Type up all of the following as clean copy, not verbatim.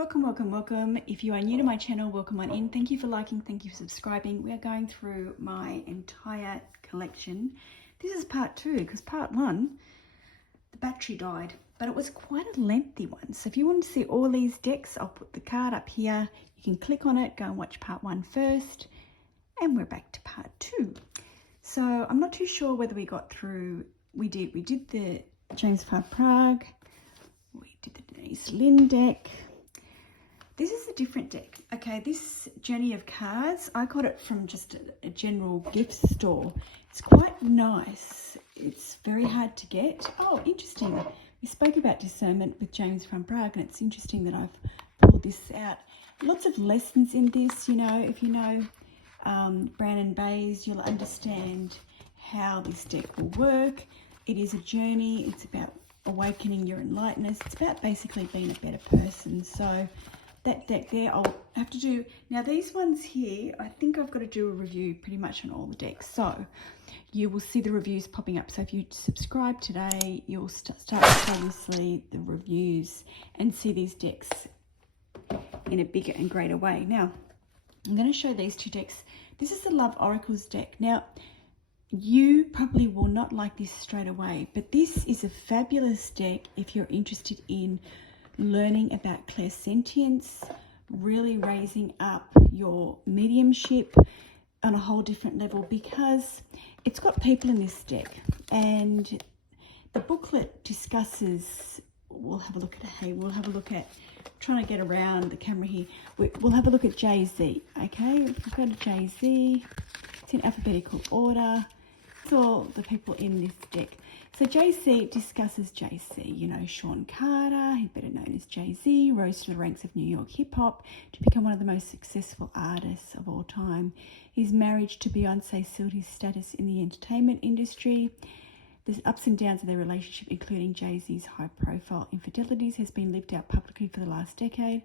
Welcome. If you are new to my channel, welcome on in. Thank you for liking, thank you for subscribing. We are going through my entire collection. This is part 2 because part 1, the battery died, but it was quite a lengthy one. So if you want to see all these decks, I'll put the card up here. You can click on it, go and watch part 1 first, and we're back to part 2. So I'm not too sure whether we got through, we did the James Farr Prague, we did the Denise Lynn deck. This is a different deck. Okay, this Journey of Cards, I got it from just a general gift store. It's quite nice. It's very hard to get. Oh, interesting. We spoke about discernment with James Farr Prague, and it's interesting that I've pulled this out. Lots of lessons in this, you know. If you know Brandon Bayes, you'll understand how this deck will work. It is a journey. It's about awakening your enlightenment. It's about basically being a better person. So that deck there, I'll have to do. Now these ones here, I think I've got to do a review pretty much on all the decks. So you will see the reviews popping up. So if you subscribe today, you'll start to obviously the reviews and see these decks in a bigger and greater way. Now, I'm going to show these two decks. This is the Love Oracles deck. Now, you probably will not like this straight away, but this is a fabulous deck if you're interested in learning about clairsentience, really raising up your mediumship on a whole different level, because it's got people in this deck, and the booklet discusses, we'll have a look at, trying to get around the camera here, we'll have a look at Jay-Z. Okay, if we go to Jay-Z, it's in alphabetical order. It's all the people in this deck. So Jay-Z discusses Jay-Z, you know, Sean Carter, he's better known as Jay-Z, rose to the ranks of New York hip-hop to become one of the most successful artists of all time. His marriage to Beyonce sealed his status in the entertainment industry. The ups and downs of their relationship, including Jay-Z's high-profile infidelities, has been lived out publicly for the last decade,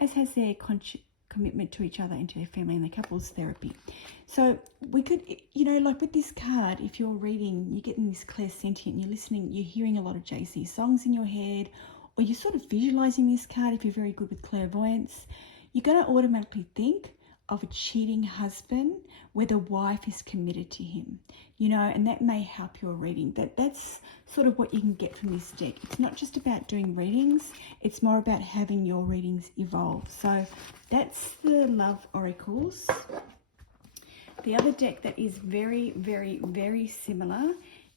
as has their commitment to each other and to their family and the couples therapy. So we could, you know, like with this card, if you're reading, you're getting this clairsentient, you're listening, you're hearing a lot of Jay-Z songs in your head, or you're sort of visualizing this card if you're very good with clairvoyance, you're going to automatically think of a cheating husband where the wife is committed to him, you know, and that may help your reading. That's sort of what you can get from this deck. It's not just about doing readings, it's more about having your readings evolve. So that's the Love Oracles. The other deck that is very, very, very similar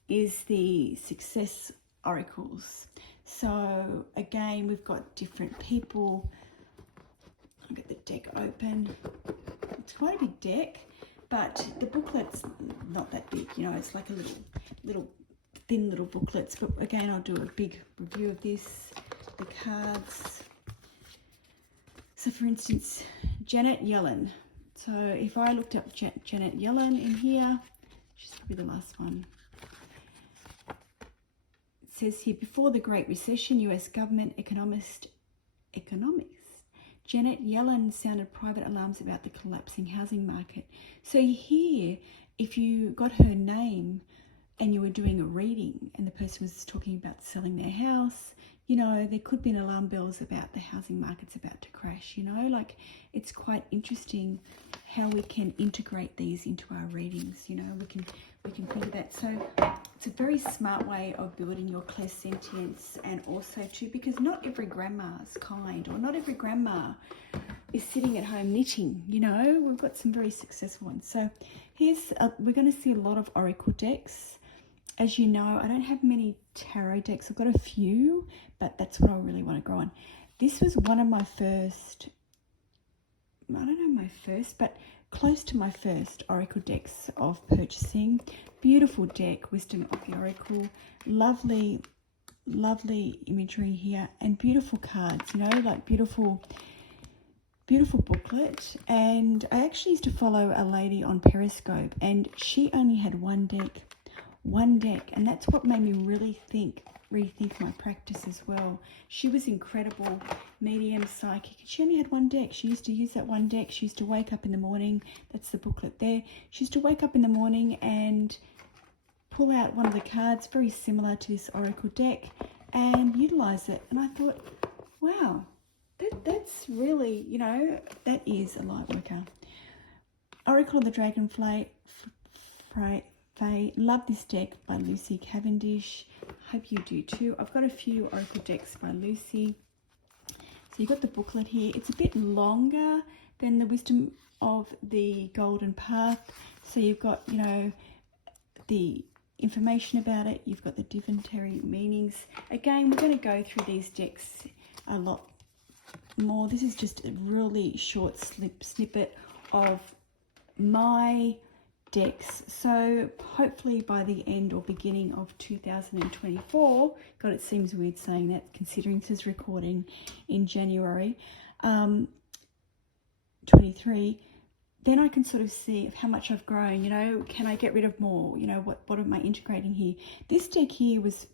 is the Success Oracles. So again, we've got different people. I'll get the deck open. It's quite a big deck, but the booklet's not that big, you know, it's like a little thin little booklets. But again, I'll do a big review of this, the cards. So for instance, Janet Yellen. So if I looked up Janet Yellen in here, she's probably the last one. It says here, before the Great Recession, US government economics, Janet Yellen sounded private alarms about the collapsing housing market. So here, if you got her name and you were doing a reading and the person was talking about selling their house, you know, there could be an alarm bells about the housing market's about to crash, you know, like it's quite interesting how we can integrate these into our readings, you know, we can think of that. So it's a very smart way of building your clairsentience, and also too, because not every grandma's kind, or not every grandma is sitting at home knitting, you know, we've got some very successful ones. So here's, we're going to see a lot of oracle decks. As you know, I don't have many tarot decks. I've got a few, but that's what I really want to grow on. This was one of my first, I don't know my first, but close to my first oracle decks of purchasing. Beautiful deck, Wisdom of the Oracle. Lovely, lovely imagery here, and beautiful cards, you know, like beautiful booklet. And I actually used to follow a lady on Periscope, and she only had one deck, and that's what made me really rethink my practice as well. She was incredible, medium, psychic. She only had one deck. She used to use that one deck. She used to wake up in the morning, that's the booklet there, she used to wake up in the morning and pull out one of the cards very similar to this oracle deck and utilize it. And I thought, wow, that's really, you know, that is a light worker. Oracle of the Dragonfly, Fae. Love this deck by Lucy Cavendish. Hope you do too. I've got a few Oracle decks by Lucy. So you've got the booklet here. It's a bit longer than the Wisdom of the Golden Path. So you've got, you know, the information about it. You've got the divinatory meanings. Again, we're going to go through these decks a lot more. This is just a really short snippet of my decks. So hopefully by the end or beginning of 2024, God, it seems weird saying that considering this is recording in January 23, then I can sort of see how much I've grown. You know, can I get rid of more? You know, what am I integrating here? This deck here was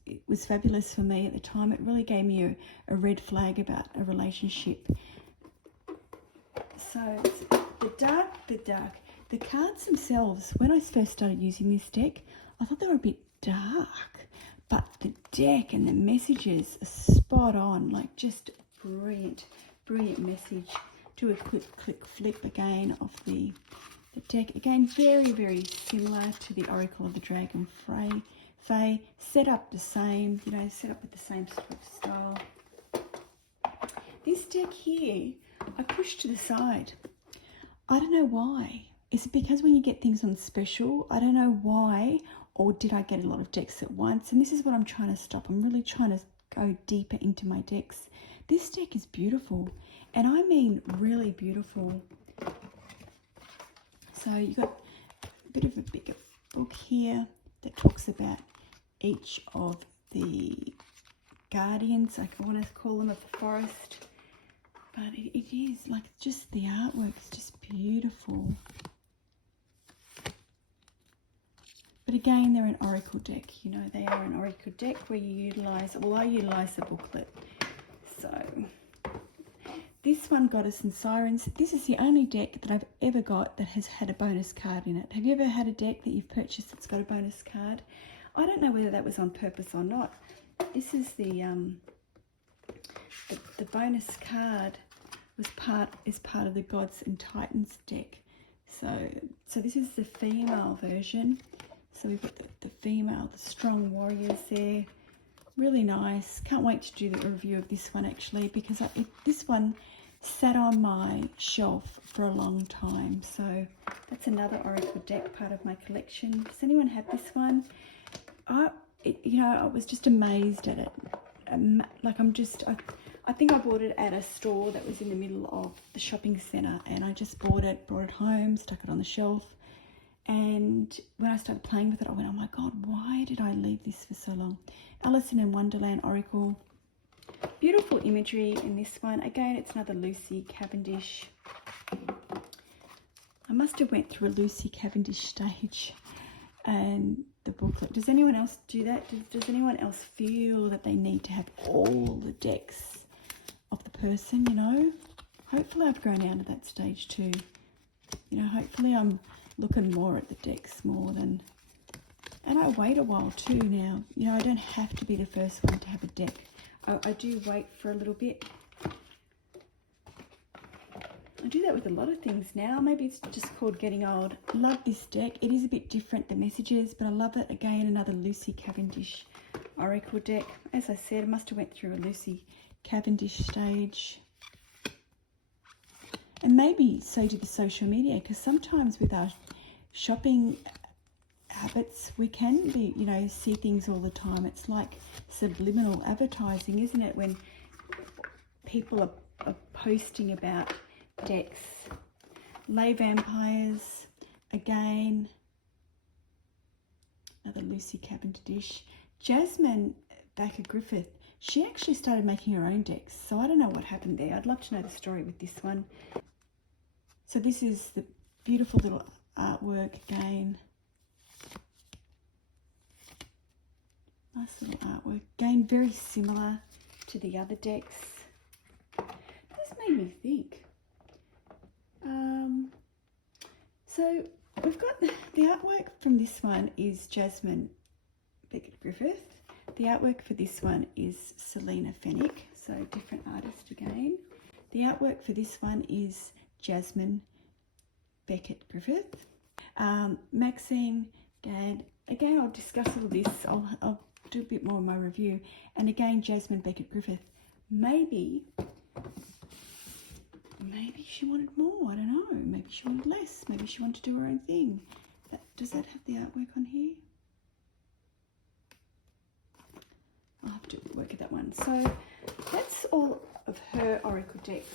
fabulous for me at the time. It really gave me a red flag about a relationship. So the dark. The cards themselves, when I first started using this deck, I thought they were a bit dark, but the deck and the messages are spot on, like just brilliant message. Do a quick flip again of the deck. Again, very similar to the Oracle of the Dragon Fae. Set up the same, you know, set up with the same sort of style. This deck here, I pushed to the side. I don't know why. Is it because when you get things on special? I don't know why, or did I get a lot of decks at once? And this is what I'm trying to stop. I'm really trying to go deeper into my decks. This deck is beautiful, and I mean really beautiful. So you've got a bit of a bigger book here that talks about each of the guardians, like I want to call them, of the forest. But it is like just the artwork is just beautiful. But again, they're an oracle deck. You know, they are an oracle deck where you utilize, well, I utilize the booklet. So this one, Goddess and Sirens. This is the only deck that I've ever got that has had a bonus card in it. Have you ever had a deck that you've purchased that's got a bonus card? I don't know whether that was on purpose or not. This is the bonus card is part of the Gods and Titans deck. So this is the female version. So we've got the female, the strong warriors there. Really nice. Can't wait to do the review of this one actually, because this one sat on my shelf for a long time. So that's another oracle deck, part of my collection. Does anyone have this one? You know, I was just amazed at it. I think I bought it at a store that was in the middle of the shopping centre, and I just brought it home, stuck it on the shelf. And when I started playing with it, I went, oh my God, why did I leave this for so long? Alice in Wonderland Oracle. Beautiful imagery in this one. Again, it's another Lucy Cavendish. I must have went through a Lucy Cavendish stage and the booklet. Does anyone else do that? Does anyone else feel that they need to have all the decks of the person, you know? Hopefully I've grown out of that stage too. You know, hopefully I'm looking more at the decks more than, and I wait a while too now. You know, I don't have to be the first one to have a deck. I do wait for a little bit. I do that with a lot of things now. Maybe it's just called getting old. Love this deck. It is a bit different, the messages, but I love it. Again, another Lucy Cavendish Oracle deck. As I said, I must have went through a Lucy Cavendish stage. And maybe so did the social media, because sometimes with our shopping habits, we can be, you know, see things all the time. It's like subliminal advertising, isn't it? When people are posting about decks. Lay Vampires, again, another Lucy Cavendish. Jasmine Baker Griffith, she actually started making her own decks, so I don't know what happened there. I'd love to know the story with this one. So this is the beautiful little artwork again. Nice little artwork. Again, very similar to the other decks. This made me think. So we've got the artwork from this one is Jasmine Beckett Griffith. The artwork for this one is Selena Fennick, so different artist again. The artwork for this one is Jasmine Beckett Griffith. Maxine Gadd. Again, I'll discuss all this. I'll do a bit more in my review. And again, Jasmine Beckett Griffith. Maybe she wanted more. I don't know. Maybe she wanted less. Maybe she wanted to do her own thing. Does that have the artwork on here? I'll have to work at that one. So that's all of her oracle decks,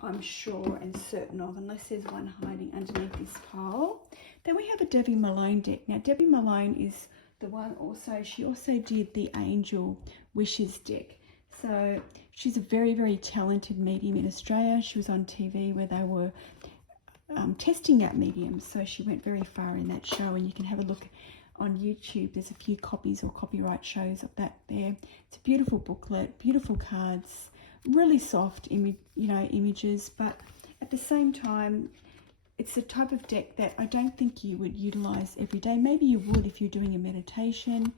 I'm sure and certain of, unless there's one hiding underneath this pile. Then we have a Debbie Malone deck. Now, Debbie Malone is the one also, she also did the Angel Wishes deck. So she's a very, very talented medium in Australia. She was on TV where they were testing out mediums. So she went very far in that show, and you can have a look on YouTube. There's a few copies or copyright shows of that there. It's a beautiful booklet, beautiful cards, really soft images, but at the same time, it's the type of deck that I don't think you would utilize every day. Maybe you would if you're doing a meditation.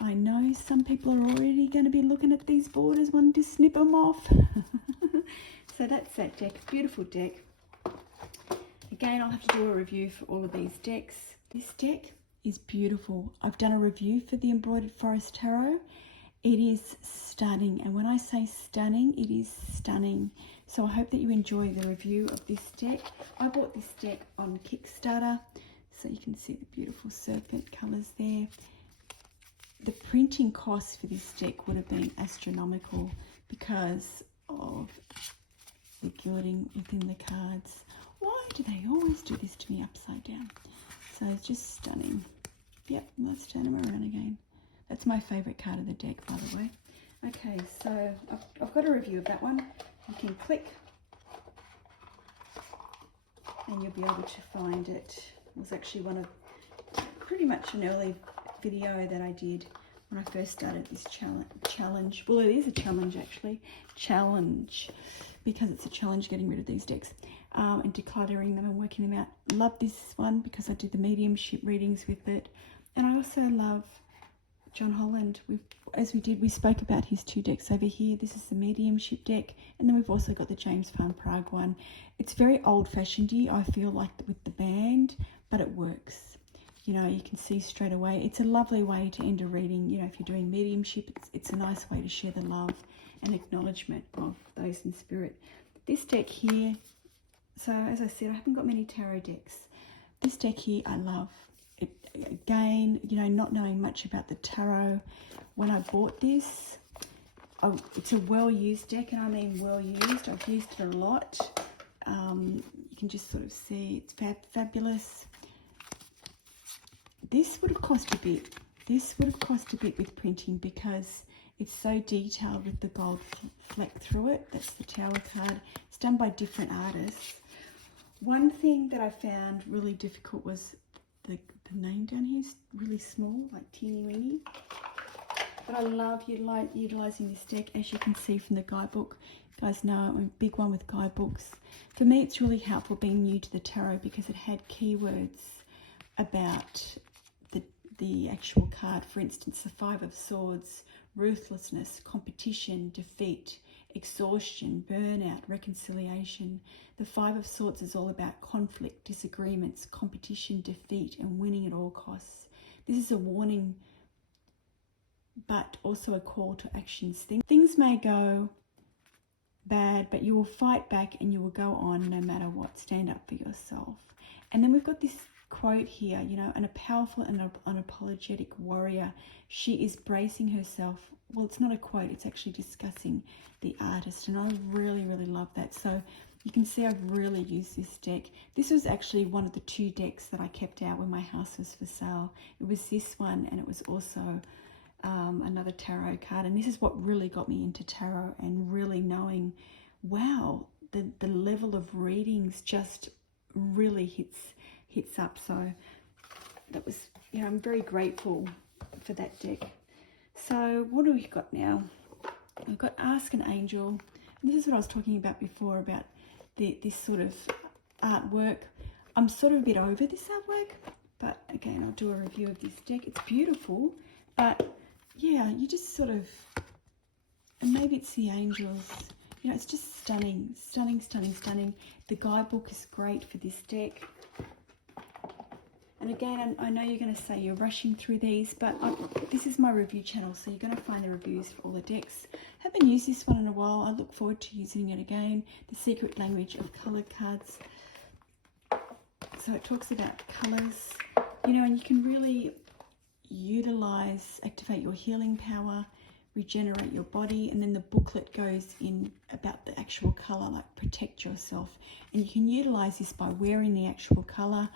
I know some people are already going to be looking at these borders, wanting to snip them off. So that's that deck, beautiful deck. Again, I'll have to do a review for all of these decks. This deck is beautiful. I've done a review for the Embroidered Forest Tarot. It is stunning, and when I say stunning, it is stunning. So I hope that you enjoy the review of this deck. I bought this deck on Kickstarter, so you can see the beautiful serpent colours there. The printing cost for this deck would have been astronomical because of the gilding within the cards. Why do they always do this to me upside down? So it's just stunning. Yep, let's turn them around again. That's my favourite card of the deck, by the way. Okay, so I've got a review of that one. You can click and you'll be able to find it. It was actually one of pretty much an early video that I did when I first started this challenge. Well, it is a challenge actually. Challenge, because it's a challenge getting rid of these decks and decluttering them and working them out. Love this one because I did the mediumship readings with it. And I also love John Holland. We spoke about his two decks over here. This is the mediumship deck, and then we've also got the James Van Prague one. It's very old-fashioned-y, I feel like, with the band, but it works. You know, you can see straight away. It's a lovely way to end a reading. You know, if you're doing mediumship, it's a nice way to share the love and acknowledgement of those in spirit. This deck here, so as I said, I haven't got many tarot decks. This deck here, I love. Again, you know, not knowing much about the tarot, when I bought this, it's a well-used deck, and I mean well-used. I've used it a lot. You can just sort of see it's fabulous. This would have cost a bit. This would have cost a bit with printing because it's so detailed with the gold fleck through it. That's the Tower card. It's done by different artists. One thing that I found really difficult was the name down here is really small, like teeny weeny. But I love utilising this deck, as you can see from the guidebook. You guys know I'm a big one with guidebooks. For me, it's really helpful being new to the tarot because it had keywords about the actual card. For instance, the Five of Swords, ruthlessness, competition, defeat, exhaustion, burnout, reconciliation. The Five of Swords is all about conflict, disagreements, competition, defeat, and winning at all costs. This is a warning, but also a call to actions. Things may go bad, but you will fight back and you will go on no matter what. Stand up for yourself. And then we've got this quote here, you know, and a powerful and unapologetic warrior. She is bracing herself. Well, it's not a quote, it's actually discussing the artist, and I really, really love that. So you can see I've really used this deck. This was actually one of the two decks that I kept out when my house was for sale. It was this one, and it was also another tarot card, and this is what really got me into tarot and really knowing, wow, the level of readings just really hits up. So that was, you know, I'm very grateful for that deck. So what do we got now? We've got Ask an Angel. And this is what I was talking about before, about this sort of artwork. I'm sort of a bit over this artwork, but again, I'll do a review of this deck. It's beautiful, but yeah, you just sort of, and maybe it's the angels, You know, it's just stunning, stunning, stunning, stunning. The guidebook is great for this deck. And again, I know you're going to say you're rushing through these, but this is my review channel, so you're going to find the reviews for all the decks. Haven't used this one in a while. I look forward to using it again. The Secret Language of Coloured Cards. So it talks about colours, you know, and you can really utilize, activate your healing power, regenerate your body, and then the booklet goes in about the actual colour, like protect yourself. And you can utilize this by wearing the actual colour,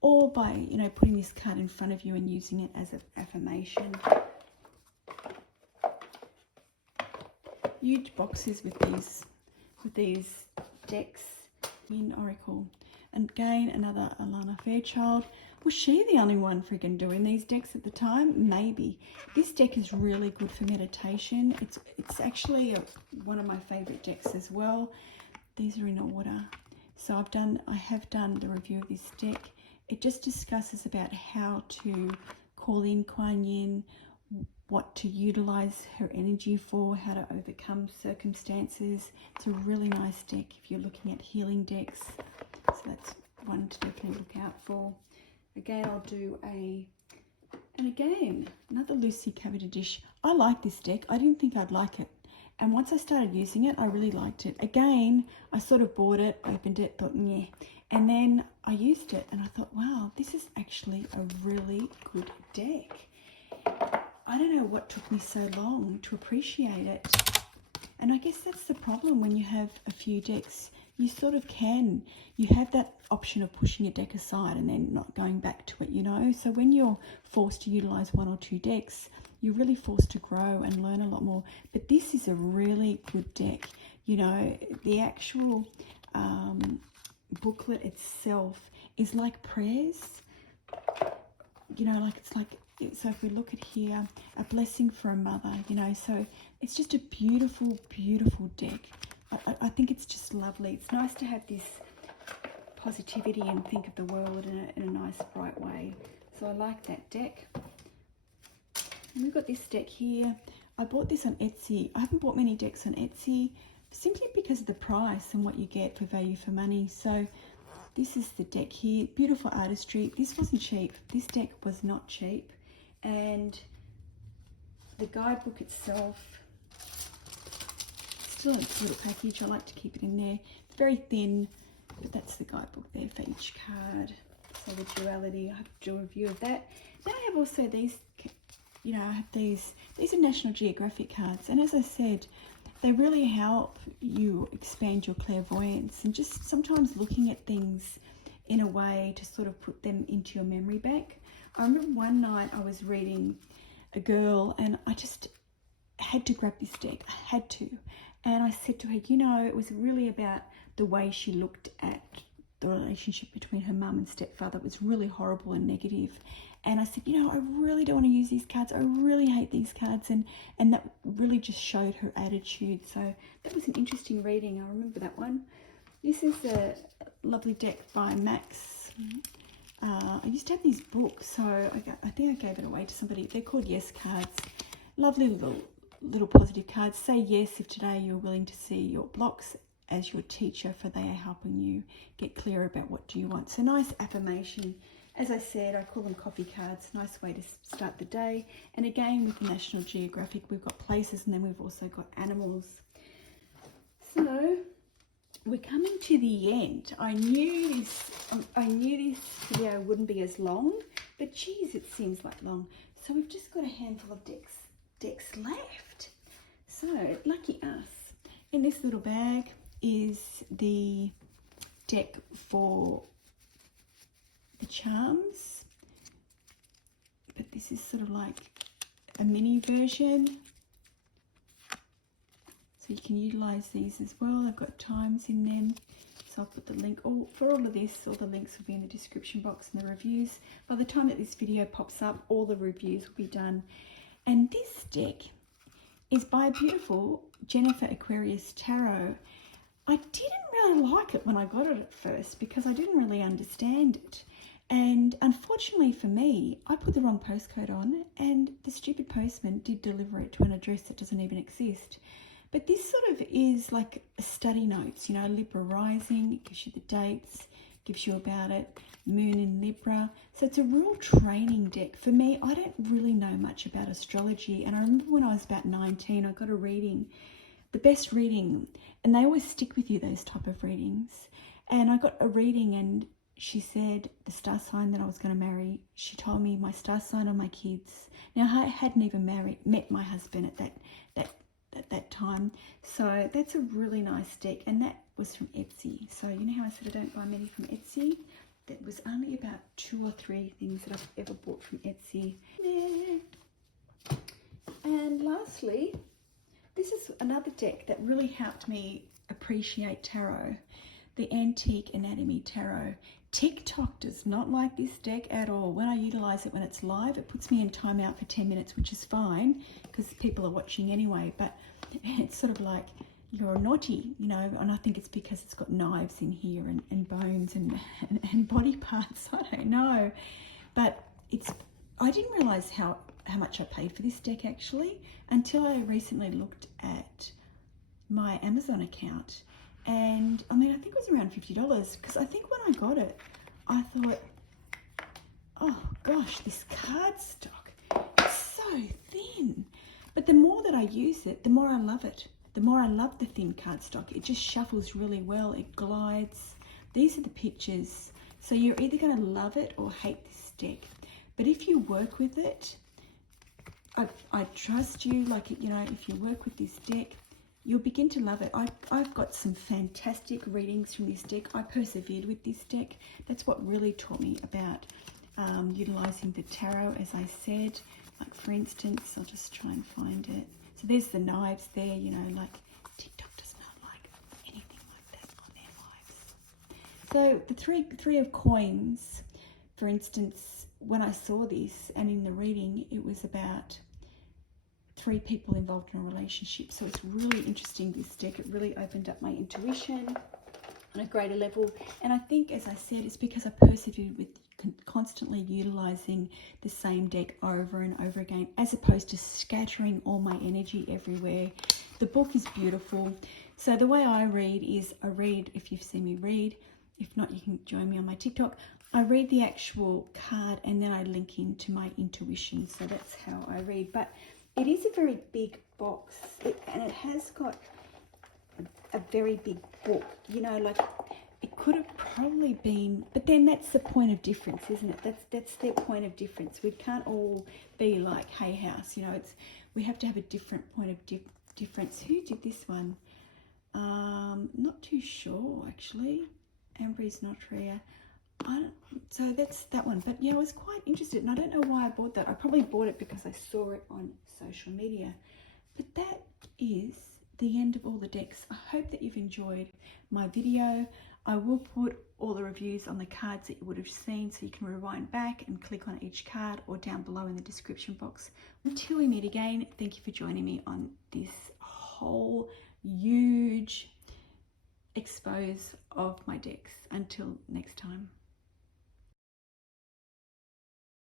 or by, you know, putting this card in front of you and using it as an affirmation. Huge boxes with these decks in Oracle. And again, another Alana Fairchild. Was she the only one freaking doing these decks at the time? Maybe. This deck is really good for meditation. It's actually one of my favourite decks as well. These are in order. So I have done the review of this deck. It just discusses about how to call in Kuan Yin, what to utilize her energy for, how to overcome circumstances. It's a really nice deck if you're looking at healing decks. So that's one to definitely look out for. Again, I'll do another Lucy Cavendish. I like this deck. I didn't think I'd like it. And once I started using it, I really liked it. Again, I sort of bought it, opened it, thought, yeah. And then I used it and I thought, wow, this is actually a really good deck. I don't know what took me so long to appreciate it. And I guess that's the problem when you have a few decks. You sort of you have that option of pushing a deck aside and then not going back to it, you know. So when you're forced to utilize one or two decks, you're really forced to grow and learn a lot more. But this is a really good deck. You know, the actual booklet itself is like prayers. You know, like it's like, so if we look at here, a blessing for a mother, you know, so it's just a beautiful, beautiful deck. I think it's just lovely. It's nice to have this positivity and think of the world in a nice, bright way. So I like that deck. And we've got this deck here. I bought this on Etsy. I haven't bought many decks on Etsy simply because of the price and what you get for value for money. So this is the deck here. Beautiful artistry. This wasn't cheap. This deck was not cheap. And the guidebook itself, still in its little package. I like to keep it in there. It's very thin, but that's the guidebook there for each card. So the duality, I have to do a review of that. Then I have also these, you know, I have these are National Geographic cards. And as I said, they really help you expand your clairvoyance and just sometimes looking at things in a way to sort of put them into your memory bank. I remember one night I was reading a girl and I just had to grab this deck. I had to. And I said to her, you know, it was really about the way she looked at the relationship between her mum and stepfather. It was really horrible and negative. And I said, you know, I really don't want to use these cards. I really hate these cards. And that really just showed her attitude. So that was an interesting reading. I remember that one. This is a lovely deck by Max. I used to have these books, so I think I gave it away to somebody. They're called Yes cards. Lovely little positive cards. Say yes if today you're willing to see your blocks as your teacher, for they are helping you get clear about what do you want. So nice affirmation. As I said, I call them coffee cards. Nice way to start the day. And again, with the National Geographic, we've got places and then we've also got animals. So we're coming to the end. I knew this video wouldn't be as long, but geez, it seems like long. So we've just got a handful of decks left. So lucky us. In this little bag is the deck for the charms, but this is sort of like a mini version. So you can utilize these as well. I've got times in them. So I'll put the link for all of this. All the links will be in the description box and the reviews. By the time that this video pops up, all the reviews will be done. And this deck is by a beautiful Jennifer Aquarius Tarot. I didn't really like it when I got it at first because I didn't really understand it. And unfortunately for me, I put the wrong postcode on and the stupid postman did deliver it to an address that doesn't even exist. But this sort of is like a study notes, you know, Libra rising, it gives you the dates, gives you about it, moon in Libra. So it's a real training deck. For me, I don't really know much about astrology. And I remember when I was about 19, I got a reading, the best reading, and they always stick with you, those type of readings. And I got a reading and she said the star sign that I was going to marry. She told me my star sign on my kids. Now, I hadn't even met my husband at that time. So that's a really nice deck. And that was from Etsy. So you know how I said I don't buy many from Etsy? That was only about 2 or 3 things that I've ever bought from Etsy. Yeah. And lastly, this is another deck that really helped me appreciate tarot. The Antique Anatomy Tarot. TikTok does not like this deck at all. When I utilize it when it's live, it puts me in timeout for 10 minutes, which is fine because people are watching anyway. But it's sort of like, you're naughty, you know, and I think it's because it's got knives in here and bones and body parts. I don't know. But I didn't realize how much I paid for this deck actually until I recently looked at my Amazon account. And I mean, I think it was around $50 because I think when I got it, I thought, oh gosh, this cardstock is so thin. But the more that I use it, the more I love it. The more I love the thin cardstock. It just shuffles really well. It glides. These are the pictures. So you're either going to love it or hate this deck. But if you work with it, I trust you. Like, you know, if you work with this deck, you'll begin to love it. I've got some fantastic readings from this deck. I persevered with this deck. That's what really taught me about utilizing the tarot, as I said. Like, for instance, I'll just try and find it. So there's the knives there, you know, like TikTok does not like anything like that on their lives. So the three of coins, for instance, when I saw this and in the reading, it was about 3 people involved in a relationship. So it's really interesting, this deck. It really opened up my intuition on a greater level. And I think, as I said, it's because I persevered with constantly utilizing the same deck over and over again, as opposed to scattering all my energy everywhere. The book is beautiful. So the way I read is, I read, if you've seen me read, if not, you can join me on my TikTok. I read the actual card and then I link into my intuition. So that's how I read. But it is a very big box, and it has got a very big book, you know, like it could have probably been, but then that's the point of difference, isn't it? That's their point of difference. We can't all be like Hay House, you know, we have to have a different point of difference. Who did this one? Not too sure, actually. Ambry's not rare. So that's that one. But yeah, I was quite interested, and I don't know why I bought that. I probably bought it because I saw it on social media. But that is the end of all the decks. I hope that you've enjoyed my video. I will put all the reviews on the cards that you would have seen, so you can rewind back and click on each card, or down below in the description box. Until we meet again, thank you for joining me on this whole huge expose of my decks. Until next time.